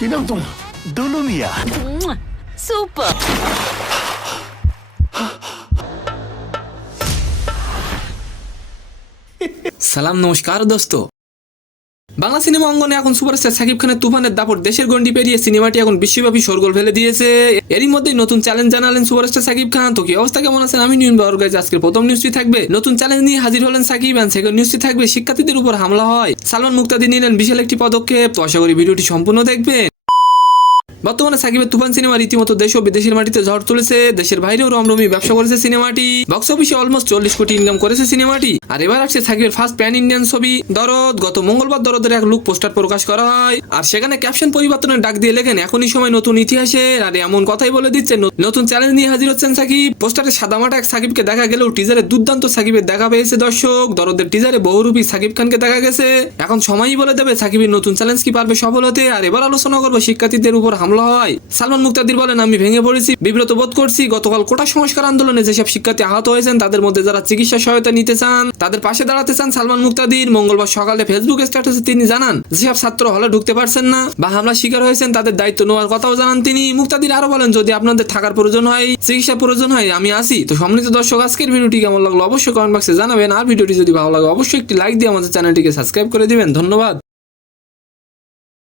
কি নাম তোমার? দুলু মিয়া। সুপার। সালাম নমস্কার দোস্ত। বাংলা সিনেমা অঙ্গনে এখন সুপারস্টার সাকিব খানের তুফানের দাপট দেশের গন্ডি পেরিয়ে সিনেমাটি এখন বিশ্বব্যাপী শোরগোল ফেলে দিয়েছে। এরই মধ্যেই নতুন চ্যালেঞ্জ জানালেন সুপারস্টার সাকিব খান। তো কি অবস্থা, কেমন আছেন? আমি নিউন বাবর গাইজ। আজকের প্রথম নিউজটি থাকবে নতুন চ্যালেঞ্জ নিয়ে হাজির হলেন সাকিব, এন্ড সেকেন্ড নিউজটি থাকবে শিক্ষার্থীদের উপর হামলা হয়, সালমান মুক্তাদি নিলেন বিশাল একটি পদক্ষেপ। তো আশা করি ভিডিওটি সম্পূর্ণ দেখবেন। বর্তমানে সাকিবের তুফান সিনেমা রীতিমতো দেশ ও বিদেশের মাটিতে ঝড় তুলেছে। দেশের বাইরেও রমরমি ব্যবসা করেছে সিনেমাটি। বক্স অফিসে অলমোস্ট 40 কোটি ইনকাম করেছে সিনেমাটি। আর এবার আসছে সাকিবের ফার্স্ট প্যান ইন্ডিয়ান ছবি দরদ। গত মঙ্গলবার দরদের এক লুক পোস্টার প্রকাশ করা হয়, আর সেখানে ক্যাপশন পরিবর্তনের ডাক দিয়ে লেখেন এখনই সময় নতুন ইতিহাসের। আর এমন কথাই বলে দিচ্ছে নতুন চ্যালেঞ্জ নিয়ে হাজির হচ্ছেন সাকিব। পোস্টারে সাদামাটা এক সাকিবকে দেখা গেলেও টিজারে দুর্দান্ত সাকিবের দেখা পেয়েছে দর্শক। দরদের টিজারে বহুরূপী সাকিব খানকে দেখা গেছে। এখন সময়ই বলে দেবে সাকিবের নতুন চ্যালেঞ্জ কি পারবে সফল হতে। আর এবার আলোচনা করবো শিক্ষার্থীদের উপর হামলা হয়। সালমান মুক্তাদির বলেন, আমি ভেঙে পড়েছি, বিব্রত বোধ করছি। গতকাল কোটা সংস্কার আন্দোলনে যেসব শিক্ষার্থী আহত হয়েছেন তাদের মধ্যে যারা চিকিৎসা সহায়তা নিতে চান তাদের পাশে দাঁড়াতে চান সালমান মুক্তাদির। মঙ্গলবার সকালে ফেসবুক স্ট্যাটাসে তিনি জানান যেসব ছাত্র হলে ঢুকতে পারছেন না বা হামলার শিকার হয়েছেন তাদের দায়িত্ব নেওয়ার কথাও জানান তিনি। মুক্তাদির আরো বলেন, যদি আপনাদের থাকার প্রয়োজন হয়, চিকিৎসা প্রয়োজন হয়, আমি আসি। তো সম্মানিত দর্শক, আজকের ভিডিওটি কেমন লাগলো অবশ্যই কমেন্ট বক্সে জানাবেন। আর ভিডিওটি যদি ভালো লাগে অবশ্যই একটি লাইক দিয়ে আমাদের চ্যানেলটিকে সাবস্ক্রাইব করে দিবেন। ধন্যবাদ।